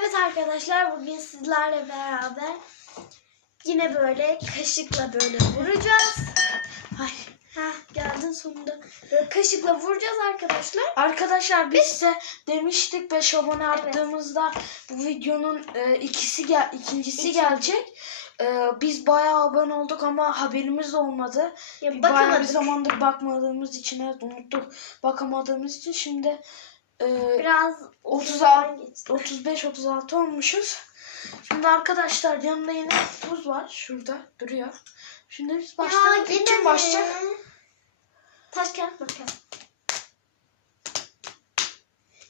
Evet arkadaşlar bugün sizlerle beraber yine böyle kaşıkla böyle vuracağız. Ay, heh, geldin sonunda. Böyle kaşıkla vuracağız arkadaşlar. Arkadaşlar biz size demiştik 5 abone arttığımızda bu videonun e, ikisi gel ikincisi İki. gelecek. E, biz bayağı abone olduk ama haberimiz olmadı. Ya, Bir bayağı bir zamandır bakmadığımız için evet unuttuk. Bakamadığımız için şimdi e, Biraz 36 uzun geçti. 35 36 olmuşuz. Şimdi arkadaşlar yanında yine tuz var şurada duruyor. Şimdi biz başlayalım. yine Kim başlayacak? Taş kağıt makas.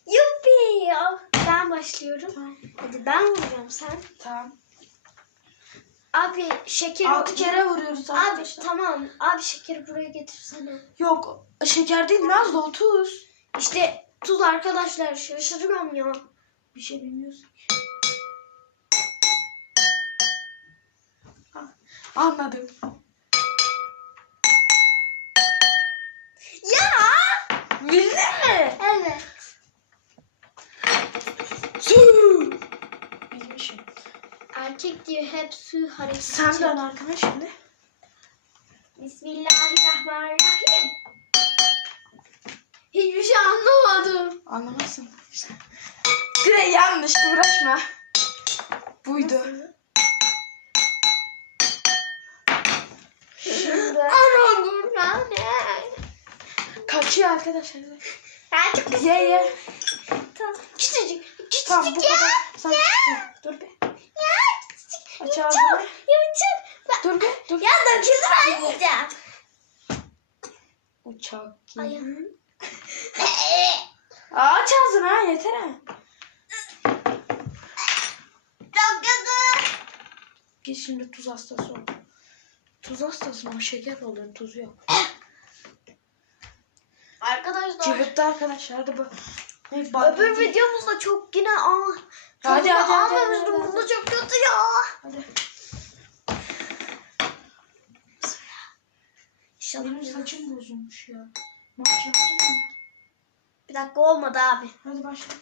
Yuppi ya. Ben başlıyorum. Tamam. Hadi ben vuracağım sen. Tamam. Abi şeker 6 kere vuruyoruz Abi arkadaşlar. tamam. Abi şekeri buraya getirsene. Yok şeker değil biraz da tuz. İşte tuz arkadaşlar şaşırıyorum ya. Bir şey bilmiyorsun. Ha, Anladım. Ya! Bildin mi? Evet. Su. Bilmişim. Erkek diyor hep su hareketi. Sen dön arkana şimdi. Bismillahirrahmanirrahim. Hiçbir şey anlamadım. Anlamazsın. İşte. Direkt yanlış uğraşma. Buydu. Şimdi Aman dur ben kaçıyor arkadaşlar. Çok Ye ye. Tamam. Küçücük. Küçücük Tamam bu ya. kadar. Sen Ya. dur be. Ya küçücük. Aç ağzını. Ben- Dur be. Dur. Ya döküldü ben yiyeceğim. Uçak. Ayağım. Aç ağzını ha yeter ha. Çok kötü. Git şimdi tuz hastası ol. Tuz hastası mı? Şeker oluyor. Tuz yok. Arkadaşlar. Cıvıttı arkadaşlar. Hadi bu. Hey, bak- Öbür videomuzda çok yine aa. Hadi, hadi, hadi, hadi, hadi. Bunda çok kötü ya. Hadi. İnşallah. Saçım bozulmuş ya. Mı? Bir dakika olmadı abi. Hadi başla.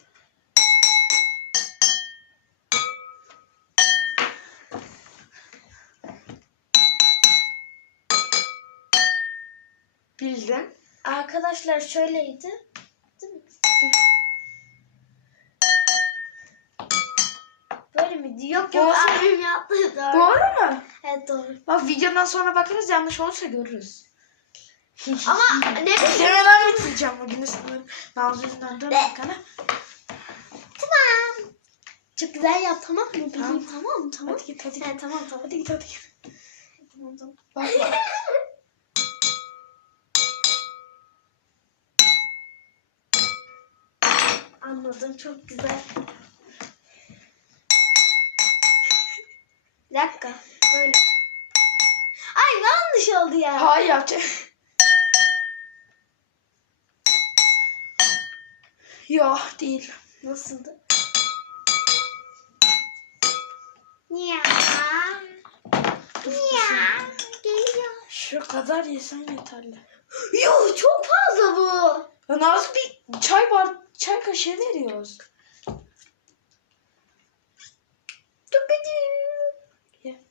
Bildim. Arkadaşlar şöyleydi. Değil mi? Böyle miydi? Yok yok Doğru. abim yaptı. Doğru. Doğru mu? Evet doğru. Bak videodan sonra bakarız yanlış olursa görürüz. Ama ne bileyim. Demeden bitireceğim bugün sanırım. Nazlı yüzünden dön arkana. Tamam. Çok güzel yap tamam mı? Bileyim Tamam. tamam mı? Tamam. Hadi git hadi git. He, tamam tamam. Hadi git hadi git. Tamam, tamam. Bak bak. Anladım çok güzel. Bir dakika. Böyle. Ay yanlış oldu ya. Hayır yapacak. Yok değil. Nasıldı? Ya. Dur, Ya. Geliyor. Şu kadar yesen yeterli. Yuh çok fazla bu. Ya Nazlı bir çay var, çay kaşığı veriyoruz. Çok kötü. Ye.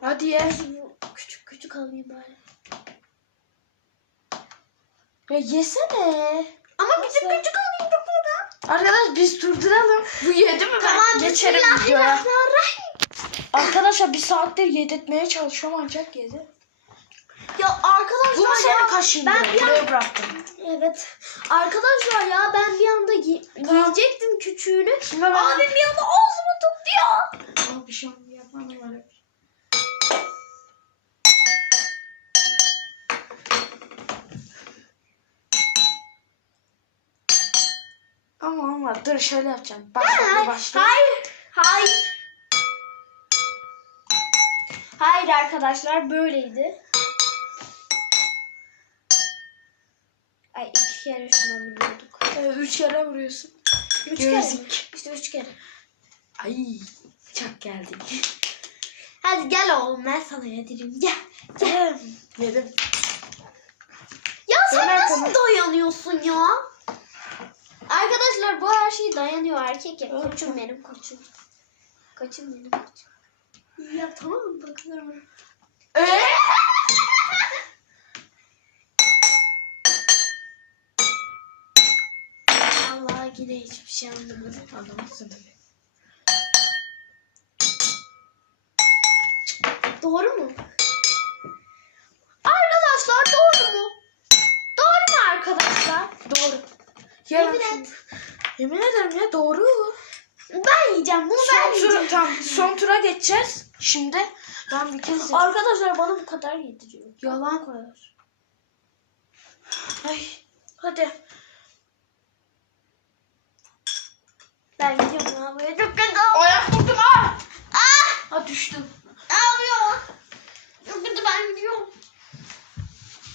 Hadi ye. Küçük küçük alayım bari. Ya yesene. Ama Nasıl? küçük alayım çok burada. Arkadaş biz durduralım. Bu yedi mi ben? Tamam Geçerim videoya. Arkadaşlar bir saattir yedirtmeye çalışıyorum ancak yedi. Ya arkadaşlar Bu mu ya. senin kaşığın? ben bir an- bıraktım. Evet. Arkadaşlar ya ben bir anda gi- yiyecektim küçüğünü. Abim bir anda ağzıma tuttu ya. Ama bir şey yapmam var. Ama olmadı. Dur şöyle yapacağım. Başla başla. Hayır. Hayır. Hayır arkadaşlar böyleydi. Ay iki kere şuna vuruyorduk. Ee, üç kere vuruyorsun. Üç kere. mi? Gözlük. İşte üç kere. Ay çok geldik. Hadi gel oğlum ben sana yedireyim. Gel. Yedim. Yedim. Ya sen Döner nasıl tamam. dayanıyorsun ya? Arkadaşlar bu her şey dayanıyor erkek ya. Koçum benim koçum. Koçum benim koçum. Ya tamam mı bakıyorum. Ee? Allah yine hiçbir şey anlamadım. Anlamazsın tabii. Doğru mu? Arkadaşlar doğru mu? Doğru mu arkadaşlar? Doğru. Yemin et. Yemin ederim ya doğru. Ben yiyeceğim bunu ben Son yiyeceğim. tura, tamam, son tura geçeceğiz. Şimdi ben bir kez Arkadaşlar bana bu kadar yediriyor. yalan koyar. Ay hadi. Ben gidiyorum abi. Çok kötü. Ayak vurdum ha. Ah! Ha düştüm. Ne yapıyor? Çok kötü ben gidiyorum.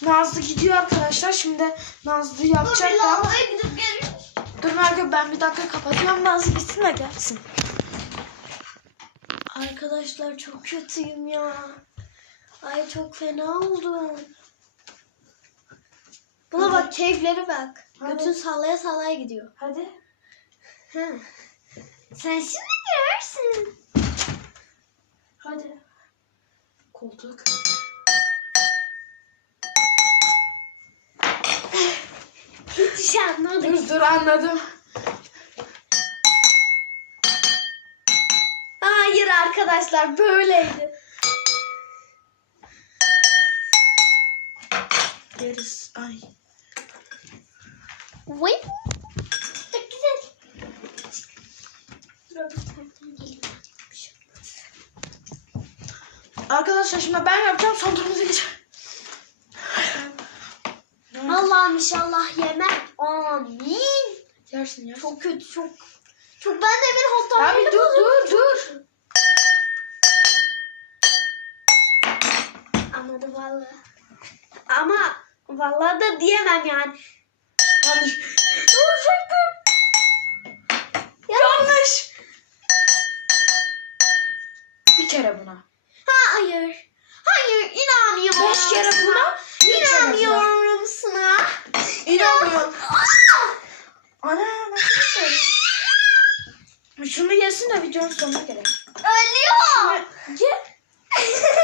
Nazlı gidiyor arkadaşlar. Şimdi Nazlı Dur yapacak da. gidip geliyorum. Dur Merve ben bir dakika kapatıyorum. Nazlı gitsin de gelsin. Arkadaşlar çok kötüyüm ya. Ay çok fena oldum. Buna bak keyifleri bak. Hadi. Götün sallaya sallaya gidiyor. Hadi. Hı. Sen şimdi görürsün. Hadi. Koltuk. Şey anlamadım. Dur dur anladım. Hayır arkadaşlar böyleydi. Yeriz. Ay. Vay. Çok güzel. Arkadaşlar şimdi ben yapacağım. Son turumuza geçelim. Allah'ım inşallah yemem. Amin. Yersin ya. Çok kötü çok. Çok ben de bir hafta Abi dur dur dur. Anladım vallahi. Ama vallahi da diyemem yani. Yanlış. Olacaktım. Yanlış. Bir kere buna. Hayır. Hayır inanmıyorum. Beş kere buna. Bir kere buna. İnanmıyorum sana. İnanmıyorum. Ana nasıl böyle? Şunu yesin de videonun sonuna gerek. Ölüyor. Ye.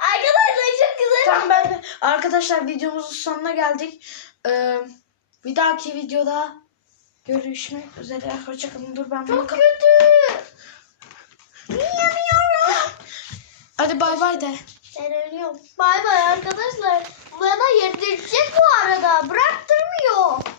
Arkadaşlar çok güzel. Tamam ben de. Arkadaşlar videomuzun sonuna geldik. Ee, bir dahaki videoda görüşmek üzere. Hoşçakalın. Dur ben bunu Çok kötü. Yiyemiyorum. Hadi bay bay de. Ben ölüyorum. Bay bay arkadaşlar. Bana yedirecek bu arada. 哎呦